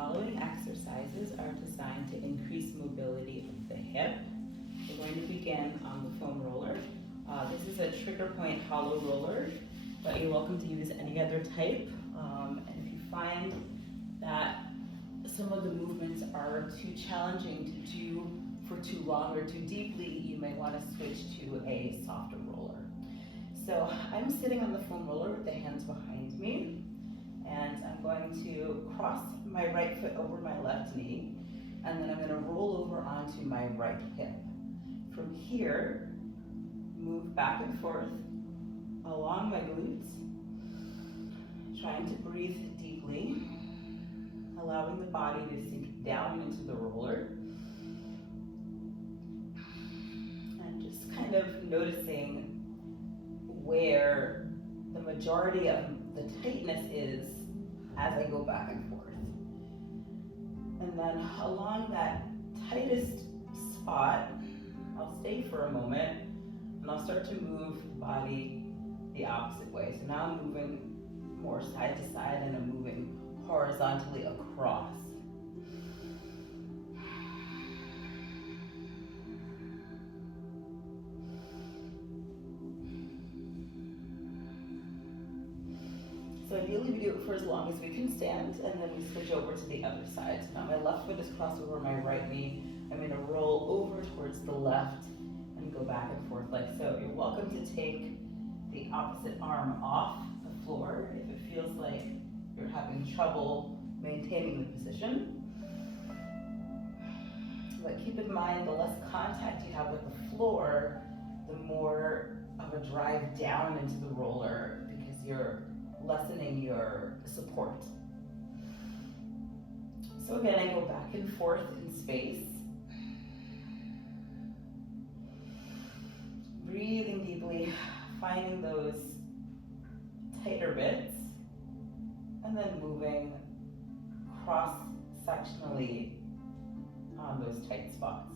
following exercises are designed to increase mobility of the hip. We're going to begin on the foam roller. This is a trigger point hollow roller, but you're welcome to use any other type. And if you find that some of the movements are too challenging to do for too long or too deeply, you may want to switch to a softer roller. So I'm sitting on the foam roller with the hands behind me, and I'm going to cross my right foot over my left knee, and then I'm going to roll over onto my right hip. From here, move back and forth along my glutes, trying to breathe deeply, allowing the body to sink down into the roller, and just kind of noticing where the majority of the tightness is as I go back and forth. And then along that tightest spot, I'll stay for a moment and I'll start to move the body the opposite way. So now I'm moving more side to side and I'm moving horizontally across. So ideally we do it for as long as we can stand, and then we switch over to the other side. So now my left foot is crossed over my right knee. I'm going to roll over towards the left and go back and forth like so. You're welcome to take the opposite arm off the floor if it feels like you're having trouble maintaining the position. But keep in mind, the less contact you have with the floor, the more of a drive down into the roller because you're lessening your support. So again, I go back and forth in space. Breathing deeply, finding those tighter bits, and then moving cross-sectionally on those tight spots.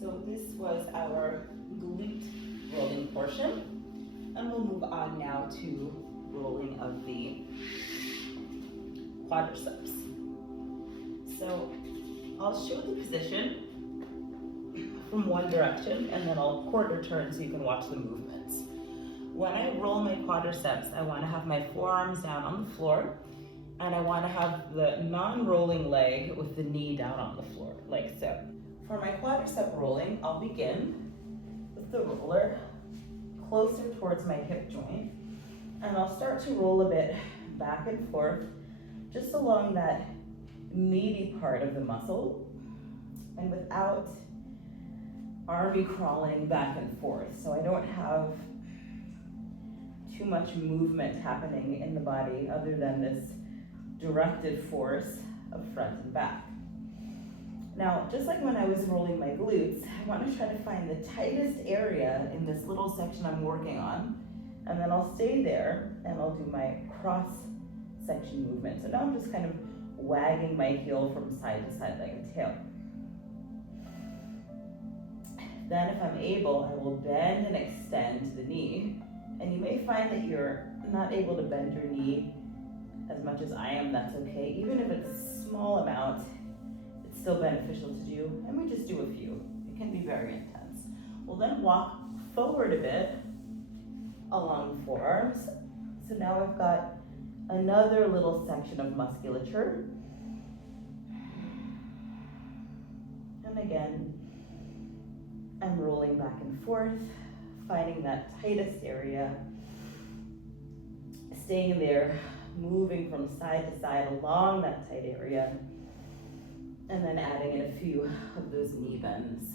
So this was our glute rolling portion, and we'll move on now to rolling of the quadriceps. So I'll show the position from one direction, and then I'll quarter turn so you can watch the movements. When I roll my quadriceps, I want to have my forearms down on the floor, and I want to have the non-rolling leg with the knee down on the floor, like so. For my quadricep rolling, I'll begin with the roller closer towards my hip joint, and I'll start to roll a bit back and forth just along that meaty part of the muscle and without army crawling back and forth. So I don't have too much movement happening in the body other than this directed force of front and back. Now, just like when I was rolling my glutes, I want to try to find the tightest area in this little section I'm working on, and then I'll stay there and I'll do my cross-section movement. So now I'm just kind of wagging my heel from side to side like a tail. Then if I'm able, I will bend and extend the knee, and you may find that you're not able to bend your knee as much as I am. That's okay. Even if it's a small amount, still beneficial to do, and we just do a few. It can be very intense. We'll then walk forward a bit along the forearms. So now I've got another little section of musculature. And again, I'm rolling back and forth, finding that tightest area, staying there, moving from side to side along that tight area, and then adding in a few of those knee bends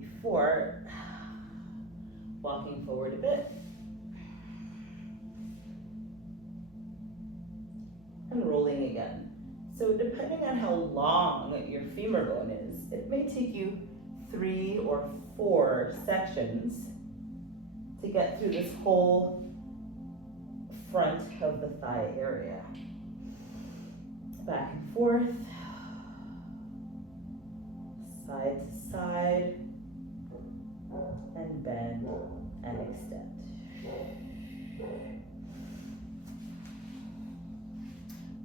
before walking forward a bit and rolling again. So depending on how long your femur bone is, it may take you 3 or 4 sections to get through this whole front of the thigh area. Back and forth. side to side, and bend and extend.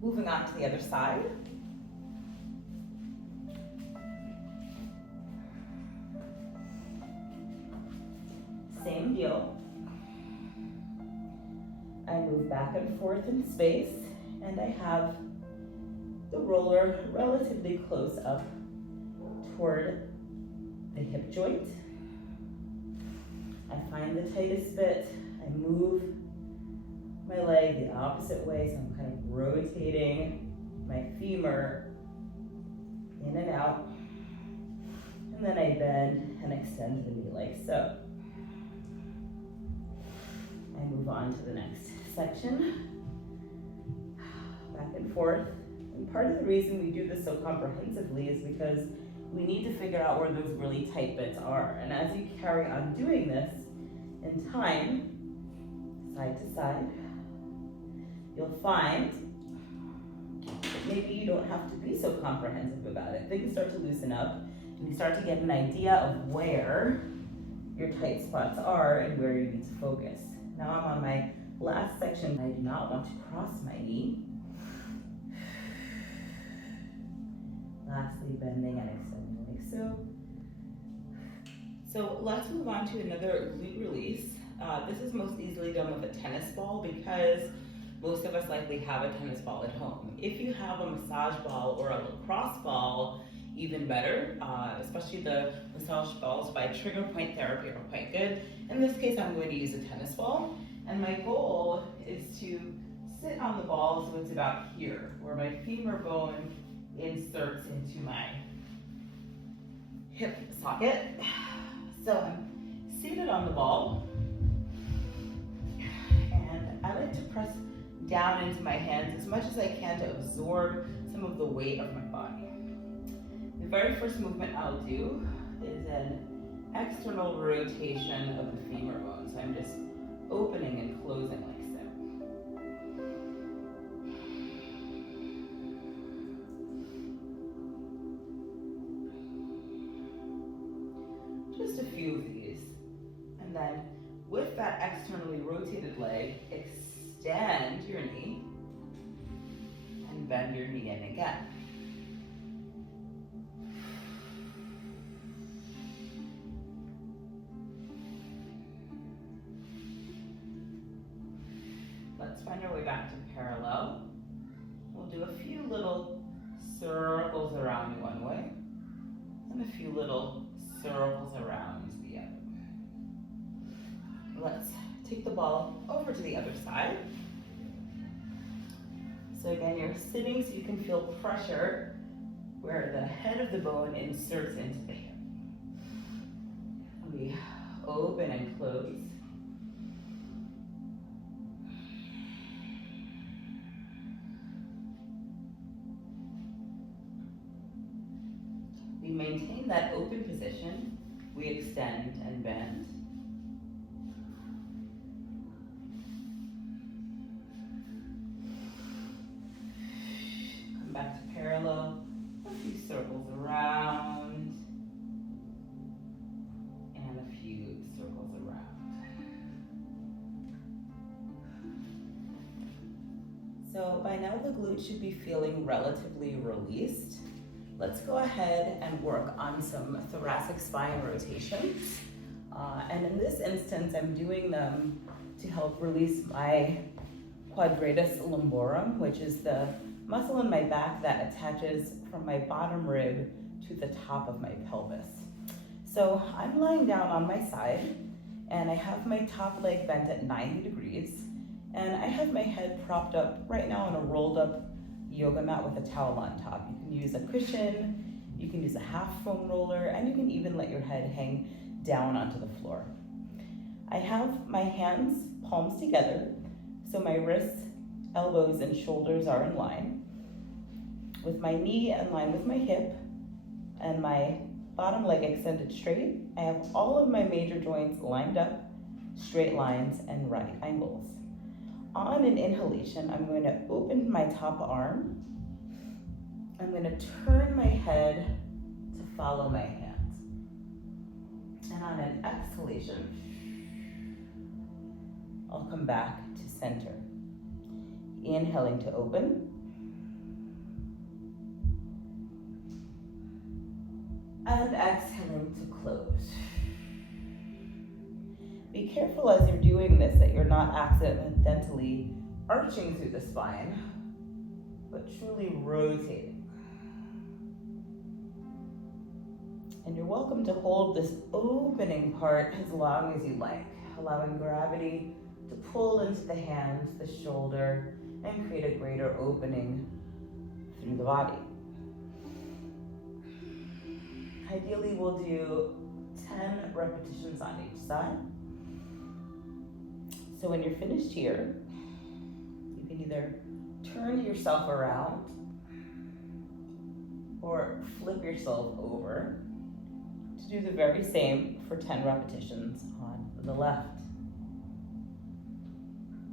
Moving on to the other side. Same deal. I move back and forth in space, and I have the roller relatively close up toward the hip joint. I find the tightest bit. I move my leg the opposite way, so I'm kind of rotating my femur in and out. And then I bend and extend the knee like so. I move on to the next section. Back and forth. And part of the reason we do this so comprehensively is because we need to figure out where those really tight bits are. And as you carry on doing this in time, side to side, you'll find that maybe you don't have to be so comprehensive about it. Things start to loosen up, and you start to get an idea of where your tight spots are and where you need to focus. Now I'm on my last section. I do not want to cross my knee. Lastly, bending and extending like so. So let's move on to another glute release. This is most easily done with a tennis ball because most of us likely have a tennis ball at home. If you have a massage ball or a lacrosse ball, even better, especially the massage balls by Trigger Point Therapy are quite good. In this case, I'm going to use a tennis ball, and my goal is to sit on the ball so it's about here, where my femur bone inserts into my hip socket. So I'm seated on the ball, and I like to press down into my hands as much as I can to absorb some of the weight of my body. The very first movement I'll do is an external rotation of the femur bone. So I'm just opening and closing like so. Just a few of these. And then with that externally rotated leg, extend your knee and bend your knee in again. Let's find our way back to parallel. We'll do a few little circles around one way and a few little circles around the other. Let's take the ball over to the other side. So again, you're sitting so you can feel pressure where the head of the bone inserts into the hip. We open and close. We maintain that open position. We extend and bend. Come back to parallel. A few circles around. And a few circles around. So by now the glute should be feeling relatively released. Let's go ahead and work on some thoracic spine rotations. And in this instance, I'm doing them to help release my quadratus lumborum, which is the muscle in my back that attaches from my bottom rib to the top of my pelvis. So I'm lying down on my side, and I have my top leg bent at 90 degrees, and I have my head propped up right now on a rolled up yoga mat with a towel on top. You can use a cushion, you can use a half foam roller, and you can even let your head hang down onto the floor. I have my hands palms together, so my wrists, elbows, and shoulders are in line, with my knee in line with my hip and my bottom leg extended straight. I have all of my major joints lined up, straight lines, and right angles. On an inhalation, I'm going to open my top arm. I'm going to turn my head to follow my hands. And on an exhalation, I'll come back to center. Inhaling to open. And exhaling to close. Be careful as you're doing this that you're not accidentally arching through the spine, but truly rotating. And you're welcome to hold this opening part as long as you like, allowing gravity to pull into the hands, the shoulder, and create a greater opening through the body. Ideally, we'll do 10 repetitions on each side. So when you're finished here, you can either turn yourself around or flip yourself over to do the very same for 10 repetitions on the left.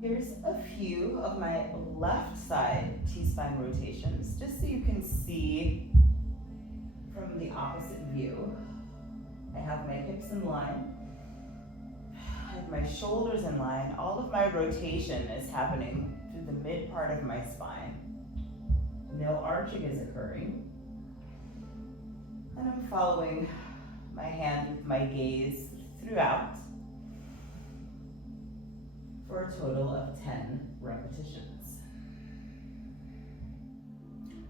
Here's a few of my left side T-spine rotations, just so you can see from the opposite view. I have my hips in line. I have my shoulders in line. All of my rotation is happening through the mid part of my spine. No arching is occurring. And I'm following my hand with my gaze throughout for a total of 10 repetitions.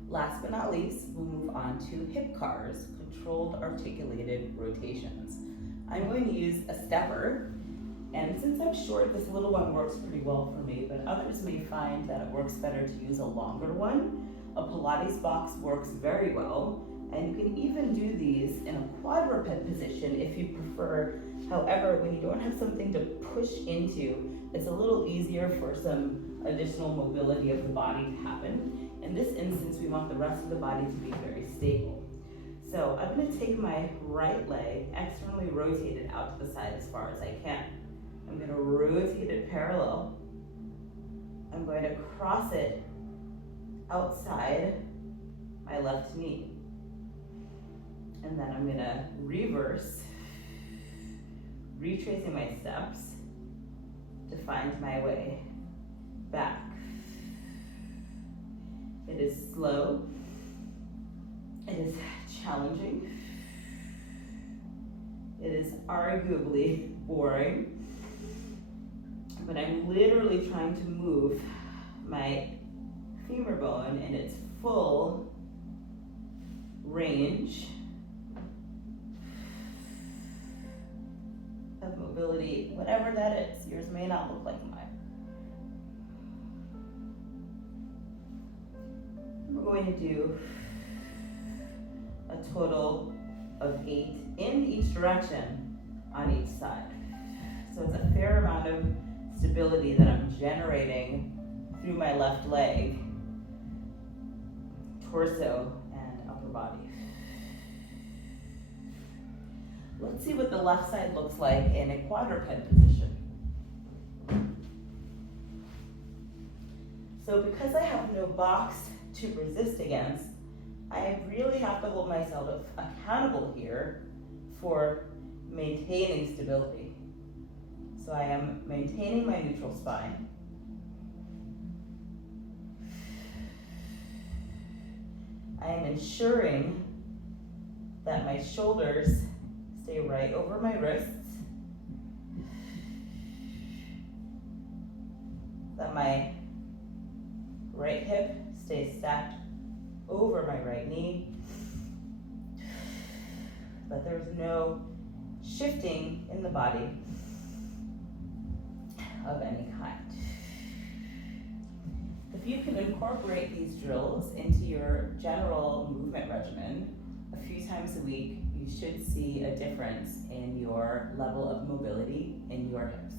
Last but not least, we'll move on to hip cars, controlled articulated rotations. I'm going to use a stepper, and since I'm short, this little one works pretty well for me, but others may find that it works better to use a longer one. A Pilates box works very well, and you can even do these in a quadruped position if you prefer. However, when you don't have something to push into, it's a little easier for some additional mobility of the body to happen. In this instance, we want the rest of the body to be very stable. So I'm going to take my right leg, externally rotate it out to the side as far as I can. I'm going to rotate it parallel. I'm going to cross it outside my left knee. And then I'm going to reverse, retracing my steps to find my way back. It is slow. It is challenging. It is arguably boring. But I'm literally trying to move my femur bone in its full range of mobility, whatever that is. Yours may not look like mine. We're going to do a total of 8 in each direction on each side. So it's a fair amount of stability that I'm generating through my left leg, torso, and upper body. Let's see what the left side looks like in a quadruped position. So because I have no box to resist against, I really have to hold myself accountable here for maintaining stability. So I am maintaining my neutral spine. I am ensuring that my shoulders stay right over my wrists, that my right hip stays stacked over my right knee, that there's no shifting in the body of any kind. If you can incorporate these drills into your general movement regimen a few times a week, you should see a difference in your level of mobility in your hips.